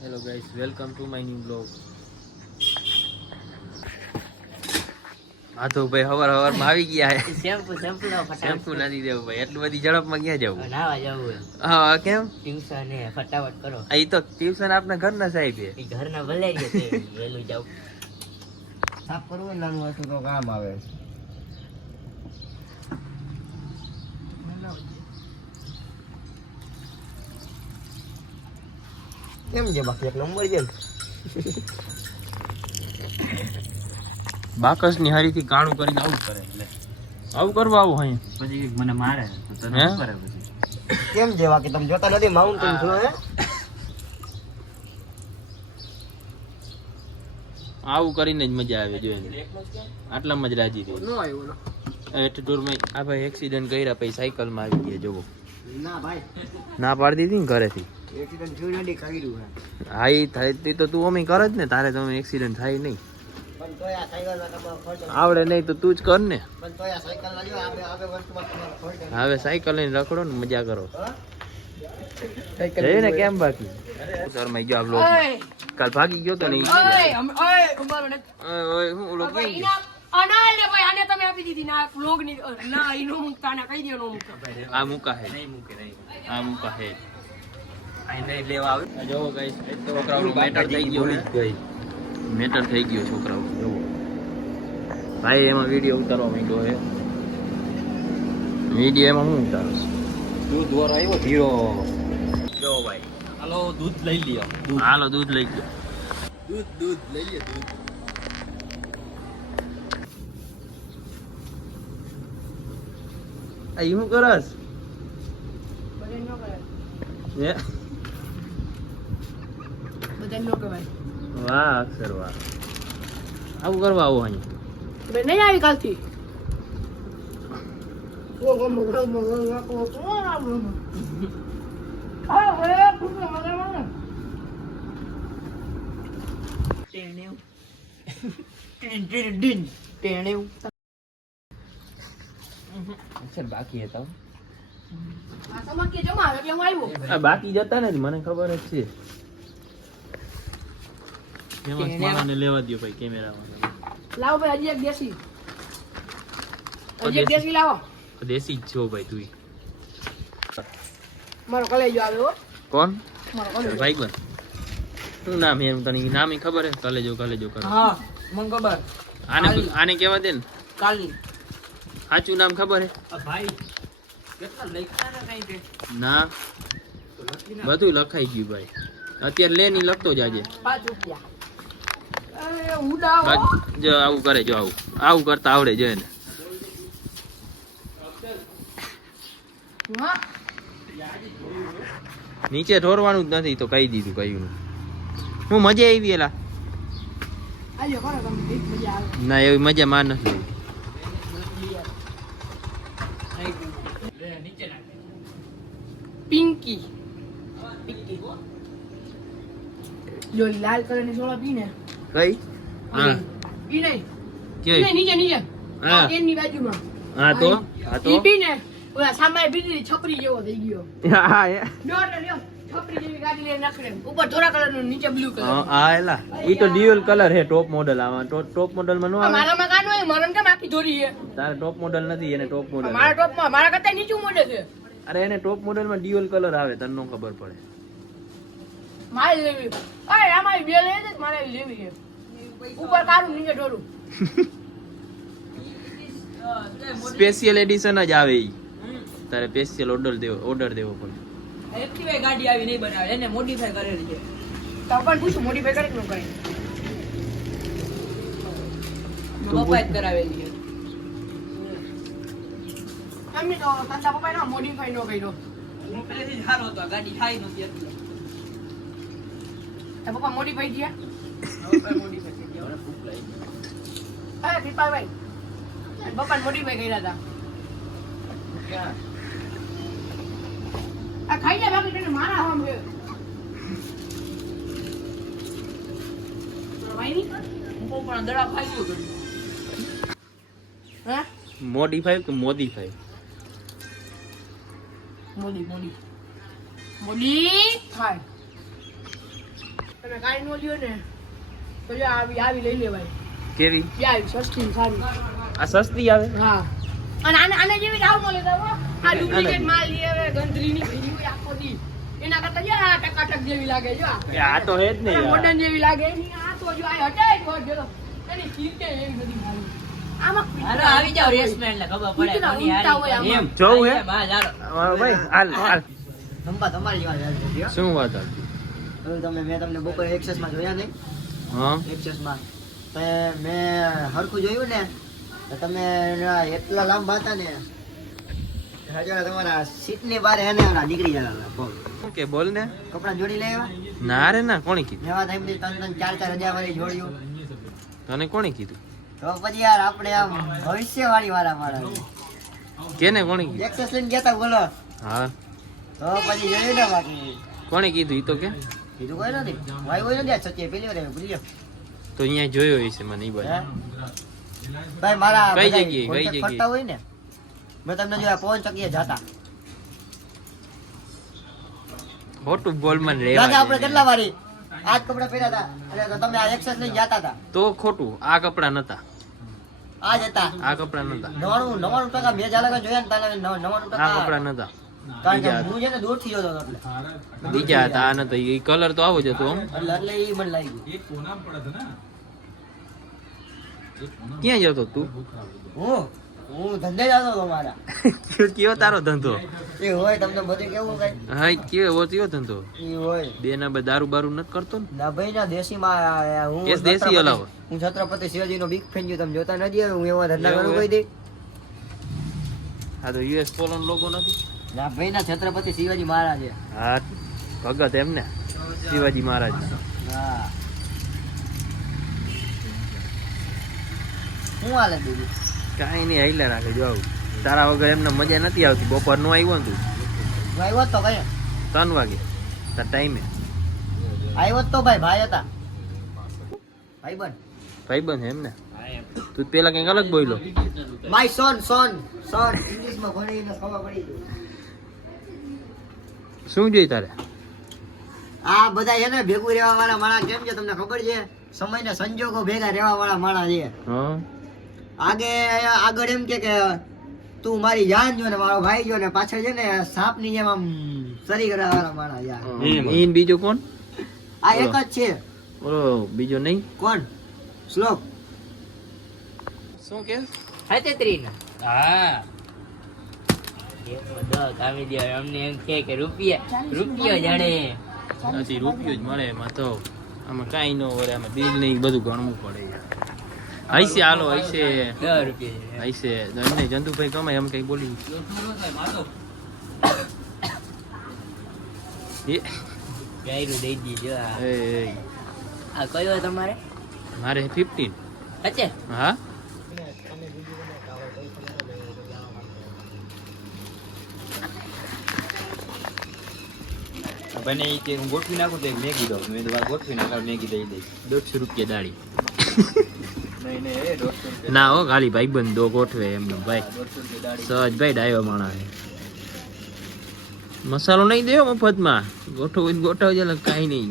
Hello guys, welcome to my new blog. હા તો ભાઈ હવારમાં આવી ગયા હે. શેમ્પુ નથી દેવું ભાઈ, એટલું બધી ઝડપમાં ક્યાં જવું? નાવા જવું હા કેમ? ટ્યુશન હે, ફટાફટ કરો. આ ઈ તો ટ્યુશન આપના ઘરના સાહેબ છે. ઈ ઘરના ભલે છે વેલું જાવ. સાફ કરવું હોય નાનું હતું તો કામ આવે. કેમ છે બાકી એક નંબર છે. બાકસ ની હારીથી કાણું કરીને આવું કરે. એટલે આવું કરવા આવું અહીં પછી મને મારે તો તને હે? શું કરે પછી? કેમ છે બાકી તમે જોતા નથી માઉન્ટેન છો હે? આવું કરીને જ મજા આવે જોઈને. આટલામાં જ રાજી થઈ. નો આવ્યો એટીટ્યુડમાં આ ભાઈ એક્સિડન્ટ કર્યા પછી સાયકલમાં આવી ગયા જોવો. ના ભાઈ ના પાડી દીધી ને ઘરેથી. એક્સિડન્ટ જોઈ નથી કર્યું હે. હા ઈ થાય તે તો તું અમી કર જ ને, તારે તો એક્સિડન્ટ થાય નહીં. પણ તોય આ સાયકલ ના તમારો ખર્ચ આવડે નહીં તો તું જ કર ને. પણ તોય આ સાયકલ ના જો આવે વસ્તુમાં તમારો ખર્ચ હવે સાયકલ લઈને રખડો ને મજા કરો. હા જઈએ ને કેમ બાકી શરમાઈ ગયો આ vlog માં. કાલ ભાગી ગયો તો ને ઈ. ઓય હું ઓલો કેમ ગયો? આ મૂકા હે નહીં મૂકે નહીં. આ મૂકા હે. અહીં નહીં લેવા આવે. આ જોવો ગાઈસ, એક તો છોકરાઓનો મેટર થઈ ગયો ને. મેટર થઈ ગયો છોકરાઓ જોવો. ભાઈ એમાં વિડિયો ઉતારવા માંડ્યો હે. વિડિયો એમાં હું ઉતારસ? દૂધ વાળો આવ્યો ધીરો. જો ભાઈ હાલો દૂધ લઈ લ્યો. હાલો દૂધ લઈ ગયો. દૂધ લઈએ દૂધ આ હું કરસ? હે? વાહ અક્ષર વાહ. આવું કરવા આવો અહીં. નહીં આવી કાલથી બાકી હતા આવ્યો આ બાકી જતા ને મને ખબર જ છે. એમાં મારાને લેવા દો ભાઈ કેમેરામાં. લાવો ભાઈ હજી એક દેશી હજી એક દેશી લાવો. દેશી જ છો ભાઈ તું. મારો કલેજો આવ્યો કોણ? મારો કલેજો. ભાઈબંધ. શું નામ એમ તને નામ ખબર હે? કલેજો કલેજો કરે. હા મને ખબર. આને કેવા દે ને. કાલની સાચું નામ ખબર હે? ભાઈ કેટલા લખ્યા ને કઈ તે ના બધું લખાઈ ગયું ભાઈ. અત્યારે લે ની લખતો જાજે. 5 રૂપિયા. એ ઉડાવો. જો આવું કરે, જો આવું કરતા આવડે જો એને. હા નીચે ઢોરવાનું જ નથી તો કહી દીધું કયું. હું મજા આવી એલા? આજો કરો તમે એક મજા આવે. ના એવી મજા માં નથી. પિંકી જો લાલ કલરની સોડા પીને કઈ? હા ઈ નહીં કે નીચે નીચે હા એની બાજુમાં હા તો હા તો ઈ પીને ઓલા સામાય બીજી છપરી જેવો થઈ ગયો. હા દોડ લ્યો છપરી જેવી ગાડી લઈને નખડે ઉપર ધોળા કલરનું નીચે બ્લુ કલર. હા એલા ઈ તો ડ્યુઅલ કલર હે. ટોપ મોડલ આમાં ટોપ મોડલ માં નો આવે. મારામાં કાનો હોય મરન કેમ આખી ધોરી છે? તારે ટોપ મોડલ નથી, એને ટોપ મોડલ. મારા ટોપમાં મારા કરતા નીચું મોડે છે. અરે એને ટોપ મોડલ માં ડ્યુઅલ કલર આવે, તને નો ખબર પડે. મારે લેવી. અરે આમાં બે લે છે મારે લેવી છે. ઉપર કાળું નીચે ધોળું. સ્પેશિયલ એડિશન જ આવે ઈ. તારે સ્પેશિયલ ઓર્ડર દેવો પડે. એક્ટિવા ગાડી આવી નહીં બનાવે, એને મોડિફાઈ કરેલી છે. તો પણ પૂછું મોડિફાઈ કરે કે ન કરે? પપ્પા જ કરાવેલી છે. એમની તો તારા પપ્પાએ ના મોડિફાઈ ન કર્યો. હું પહેલેથી જ સારો હતો, આ ગાડી ખાઈ નહોતી એટલે. તારા પપ્પા મોડિફાઈ થયા? પપ્પા મોડિફાઈ કરી ગયા. અરે કૃપાભાઈ પપ્પા મોડિફાઈ કર્યા હતા. આ ખાઈ જા બાકી તને મારા હમ છે. વાઈની હું પણ દડા ખાઈ ગયો ઘડી. હે મોડિફાઈ કે મોદીફાઈ? મોડી થાય. તમે કાંઈ નો લ્યો ને તો જો આવી લઈ લેવાય. કેવી બે આવી સસ્તી સારી. આ સસ્તી આવે હા અને આને જેવી આવ નો લેતા હો. આ ડુપ્લિકેટ માલ લે હવે ગંદરીની ભીડી હોય આખો દી. એના કરતા જો આ ટકાટક જેવી લાગે જો આ તો હે જ ને યાર. મોડર્ન જેવી લાગે એની આ તો જો આ હટે જ જો એની સીટે એવી બધી મારી. આમાં હાલો આવી જાવ રેસ્ટોરન્ટ ને ખબર પડે પીતરા કોની ઊંઘતા હોય હારી. આમાં. એમ જોવું હે હા ચાલો ભાઈ હાલ હાલ ધંપા તમારી વાત ચાલતી હતી, શું વાત હતી હો. હવે મેં તમને બપોરે એક્સેસમાં જોયા નહીં? હા એક્સેસમાં તો મેં હરખું જોયું ને તો તમે એટલા લાંબા હતા ને હજુ તમારા સીટની બારે હે ને નીકળી જતા પગ. શું કે બોલ ને કપડાં જોડી લેવા ના રે ના કોણે કીધું એવા ટાઈમથી 3-4 હજાર વાળી જોડ્યું તને કોણે કીધું તો પછી યાર આપણે આમ ભવિષ્યવાળી વાળા મારા કેને કોણે કીધું એક્સેસ લઈને ગયા તા બોલો હા તો પછી જોયું ને બાકી કોણે કીધું ઈ તો કે બીજું કોઈ નથી ભાઈ કોઈ નથી આ સત્ય પેલી વાર ભૂલી તો અહીંયા જોયો હશે મને ઈ બાજુ ભાઈ મારા કઈ બધા જગ્યાએ? કઈ contact જગ્યાએ? ફરતા હોય ને મેં તમને જોયા પવન ચકીએ જાતા ખોટું બોલ મને દાદા રેવા આપણે દે. કેટલા વારી આજ કપડા પહેર્યા હતા અને તો તમે આ એક્સેસ લઈને જાતા હતા તો ખોટું આ કપડા નતા આજ હતા આ કપડા નતા 99% મેં જાલા જોયા ને તાલે 99% આ કપડા નતા કારણ કે બીજા હું છે ને દૂર થી જોતો હતો એટલે બીજા હતા આ નતા ઈ કલર તો આવો જ હતો આમ. એટલે ઈ મને લાગી ક્યાં જતો તું હું ધંધે જતો હતો મારા કયો તારો ધંધો એ હોય તમને બધું કેવું કઈ હા કેવો કયો ધંધો ઈ હોય બે ના બે દારૂ બારૂ નથી કરતો ને ના ભાઈ ના દેશી માં હું કેસ દેશી હલાવો. હું છત્રપતિ શિવાજી નો બિગ ફેન છું તમે જોતા નથી હવે હું એવા ધંધા કરું કોઈ દી આ તો યુએસ પોલો લોગો નથી ના ભાઈ ના છત્રપતિ શિવાજી મહારાજ છે હા ભગત એમને શિવાજી મહારાજ હા હું હાલે બીજું કાંઈ નહીં હાઈલા રાખે જો આવું તારા વગર એમને મજા નથી આવતી બપોર નું આવ્યો ને તું હું આવ્યો જ તો કઈ 3 વાગે તાર ટાઈમે આવ્યો જ તો ભાઈ હતા ભાઈબંધ ભાઈબંધ એમ ને તું પેલા કઈક અલગ બોલ્યો માય સોન ઇંગ્લિશ માં ભણીને ખબર પડી ગઈ શું જોઈ તારે આ બધા એને ભેગું રહેવા વાળા માણસ કેમ છે તમને ખબર છે સમયના સંજોગો ભેગા રહેવા વાળા માણસ છે હા આગળ એમ કે તું મારી જાન જો ને મારો ભાઈ જો ને પાછળ છે ને સાપ ની જેમ આમ સરી કરવા વાળા માણસ યાર ઈન બીજો કોણ આ એક જ છે ઓલો બીજો નહીં કોણ શ્લોક શું કે 37 હા કામી દે અમને એમ કે રૂપિયો જડે નથી રૂપિયો જ મળે એમાં તો આમાં કાંઈ ન વળે આમાં બિલ ને ઈ બધું ગણવું પડે યાર હૈસે હાલો હૈસે 10 રૂપિયા હૈસે એમને જંતુભાઈ કમાય એમ કઈ બોલી એ ગાયરું દઈ દીજો એ આ કયો તમારે મારે 15 અચ્છા હા બને ઈ કે હું ગોઠવી નાખું તો એક મેગી દઉં મેં તો ગોઠવી નાખા મેગી દઈ દઈશ 150 રૂપિયા દાડી નહીં નહીં એ 150 ના હો ખાલી ભાઈ બંધ દો ગોઠવે એમને ભાઈ 150 દાડી સહજભાઈ ડાયો માણસ છે મસાલો નહીં દેવો મફતમાં ગોઠવું ગોઠવ છે કાંઈ નહીં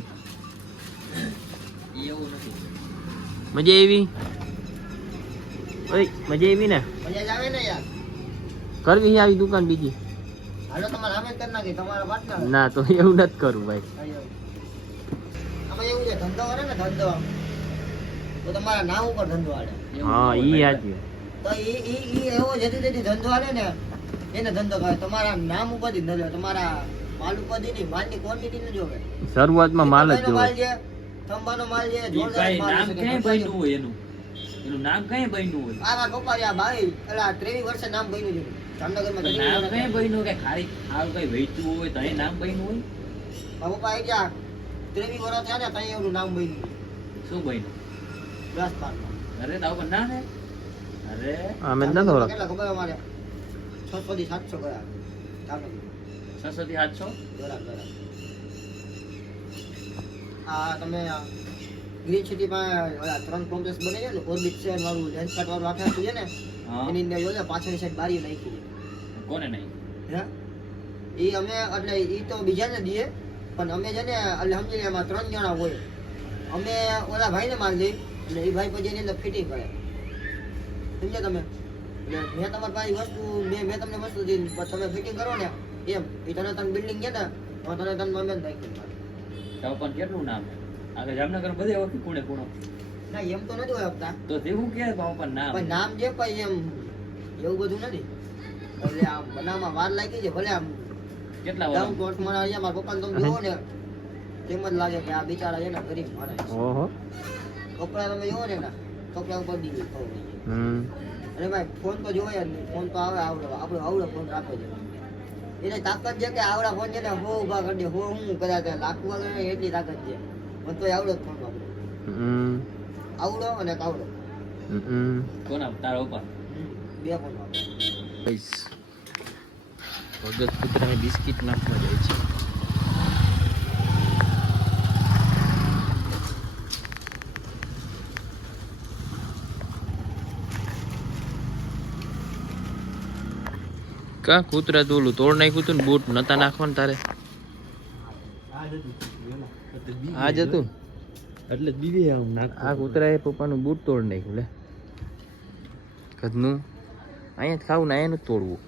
ઈ એવું નથી મજા આવી ઓય મજા આવી ને મજા જ આવે ને યાર કરવી છે આવી દુકાન બીજી હાલો તમારે આમે જ કરી નાખી તમારા પાર્ટનર ના તો એવું નથી કરવું ભાઈ આમાં એવું છે ધંધો કરે ને ધંધો તો તમારા નામ ઉપર ધંધો હાલે હા ઈ સાચું તો ઈ એવો જેથી ધંધો હાલે ને એને ધંધો કહે તમારા નામ ઉપરથી ધંધો તમારા માલ ઉપરથી નહીં માલની ક્વોન્ટિટી ન જોવે શરૂઆતમાં માલ જ માલ જોવે છે થંબાનો માલ છે ઈ જોરદાર ભાઈ માલ નામ છે ક્યાં બન્યું હોય એનું નામ ક્યાં બન્યું હોય આવા કપારિયા ભાઈ એલા 23 વર્ષે નામ બન્યું છે જામનગરમાં તો નામ ક્યાં બન્યું કે ખાલી આવ કઈ વેચતું હોય તો એ નામ બન્યું હોય પપ્પા આવી ગયા 23 વર્ષ થયા ને ત્યાં એનું નામ બન્યું શું બન્યું રાજસ્થાનમાં અરે તાવ પણ ના ને અરે અમે નથી ઓળખ કેટલા ખબર અમારે 600 થી 700 ગયા જામનગર 600 થી 700 બરાબર આ તમે ગ્રીન સિટી માં ઓલા 3 કોમ્પ્લેક્સ બને છે ને ઓર્બિટ છે વાળું લેન્ડસ્કેપ વાળું આખે આખું છે ને હા એની અંદર જોજો પાછળની સાઈડ બારી નાખી કોને નહીં હે ઈ અમે એટલે ઈ તો બીજાને દઈએ પણ અમે છે ને એટલે સમજી લે એમાં 3 જણા હોય અમે ઓલા ભાઈને માલ દઈ એટલે એ ભાઈ પછી એની અંદર ફિટિંગ કરે સમજ્યા તમે એટલે મેં તમારી પાસે વસ્તુ મેં તમને વસ્તુ દીધી પણ તમે ફિટિંગ કરો ને એમ એ તને બિલ્ડિંગ છે ને તો તને મમ્મી રાખી તો પણ કેટલું નામ આગળ જામનગર બધે ઓળખી કોણે કોણો ના એમ તો નથી ઓળખતા તો તેવું કે પણ નામ પણ નામ જે પછી એમ એવું બધું નથી એટલે આમ બનાવમાં વાર લાગી છે ભલે આમ કેટલા ડાઉન વર્ષ કોર્ટ માં અહીંયા મારા પપ્પાને તમે જોવો ને તેમ જ લાગે કે આ બિચારા છે ને ગરીબ માણસ છે. ઓહો કપડા તમે જોવો ને કપડા ઉપર દીધી હમ અરે ભાઈ ફોન તો જોવાય જ નહીં ફોન તો આવે આવડો ફોન રાખો છે એને તાકાત છે કે આવડા ફોન છે ને હો ઉભા કરી દે હો હું કદાચ લાખું વાગે એટલી તાકાત છે મને તો આવડો જ ફોન વાપરો હમ આવડો અને કાવડો હમ કોના તારા ઉપર બે ફોન વાપરો ગાઈસ ભગત કૂતરાને બિસ્કિટ નાખવા જાય છે કા કૂતરા તો ઓલું તોડ નાખ્યું તું ને બૂટ નતા નાખવાનું તારે આ જ હતું એટલે બીવી આમ નાખ આ કૂતરાએ પપ્પાનું બૂટ તોડ નાખ્યું લે કદનું અહીંયા જ ખાવું ને અહીંયા નથી તોડવું